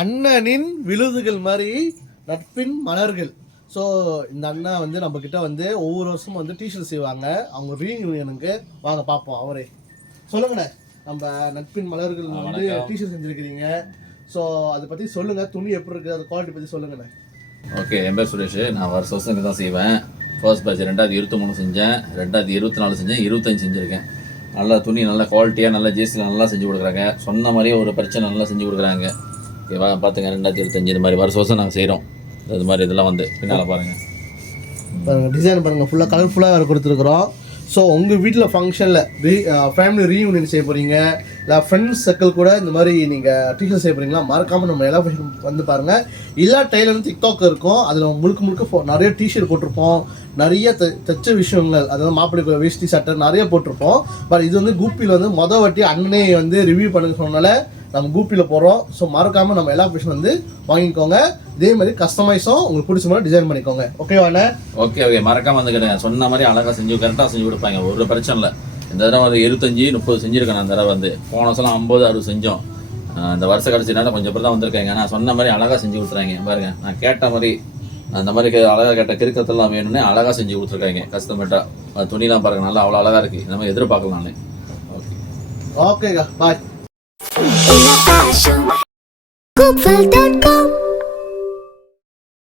அண்ணனின் விழுதுகள் மாதிரி நட்பின் மலர்கள். ஸோ இந்த அண்ணா வந்து நம்மக்கிட்ட வந்து ஒவ்வொரு வருஷமும் வந்து டிஷர்ட் செய்வாங்க. அவங்க ரீயூனியனுக்கு வாங்க பார்ப்போம். அவரே சொல்லுங்கண்ணே, நம்ம நட்பின் மலர்கள் வந்து டிஷர்ட் செஞ்சுருக்கிறீங்க. ஸோ அதை பற்றி சொல்லுங்கள். துணி எப்படி இருக்குது, அது குவாலிட்டி பற்றி சொல்லுங்கண்ணே. ஓகே, என் பேர் சுரேஷ். நான் வருஷம் இங்கே தான் செய்வேன். ஃபர்ஸ்ட் பேட்ச் 2023 செஞ்சேன், 2024 செஞ்சேன், 25 செஞ்சுருக்கேன். நல்லா துணி, நல்ல குவாலிட்டியாக, நல்ல ஜேசியில் நல்லா செஞ்சு கொடுக்குறாங்க. சொன்ன மாதிரியே ஒரு பிரச்சனை நல்லா செஞ்சு கொடுக்குறாங்க. ஓகேவா, பார்த்துங்க 2025 இது மாதிரி வருஷம் நாங்கள் செய்கிறோம். அது மாதிரி இதெல்லாம் வந்து பின்னால் பாருங்கள். டிசைன் பாருங்கள், ஃபுல்லாக கலர்ஃபுல்லாக வேறு கொடுத்துருக்குறோம். ஸோ உங்கள் வீட்டில் ஃபங்க்ஷனில் ஃபேமிலி ரீயூனியன் செய்ய போகிறீங்க, இல்லை ஃப்ரெண்ட்ஸ் சர்க்கிள் கூட இந்த மாதிரி நீங்கள் டிஷர்ட் செய்ய போகிறீங்களா, மறக்காமல் நம்ம எல்லா ஃபேஷன் வந்து பாருங்கள். எல்லா டைலரும் டிக்டாக் இருக்கும், அதில் முழுக்க நிறைய டிஷர்ட் போட்டிருப்போம், நிறைய தச்ச விஷயங்கள், அதாவது மாப்பிள்ளை வேஷ்டி சட்டை நிறைய போட்டிருப்போம். பட் இது வந்து கூப்பியில் வந்து வாட்டி அண்ணனே வந்து ரிவ்யூ பண்ணுங்க சொன்னால நம்ம கூப்பியில் போகிறோம். ஸோ மறக்காமல் நம்ம எல்லா ஃபேஷன் வந்து வாங்கிக்கோங்க. இதே மாதிரி கஸ்டமைஸும் உங்களுக்கு பிடிச்ச மாதிரி டிசைன் பண்ணிக்கோங்க. ஓகேவாண்ணே? ஓகே, மறக்காமல் வந்து கேட்டேன். சொன்ன மாதிரி அழகாக செஞ்சு கரெக்டாக செஞ்சு கொடுப்பாங்க. ஒரு பிரச்சனை இல்லை. இந்த தடவை ஒரு 25-30 செஞ்சுருக்கேன். அந்த தடவை வந்து போன வருஷம் 50-60 செஞ்சோம். இந்த வருஷம் கடைசினால கொஞ்சம் பேர் தான் வந்திருக்காங்க. நான் சொன்ன மாதிரி அழகாக செஞ்சு கொடுத்துறாங்க. பாருங்க, நான் கேட்ட மாதிரி அந்த மாதிரி அழகாக கேட்ட கிறுக்கத்தெல்லாம் வேணும்னே அழகாக செஞ்சு கொடுத்துருக்காங்க. கஸ்டமர்ட்டாக துணிலாம் பாருங்க, நல்லா அவ்வளோ அழகாக இருக்குது. இந்த மாதிரி எதிர்பார்க்கலாம் நான். ஓகேங்க, பாய். Goopful.com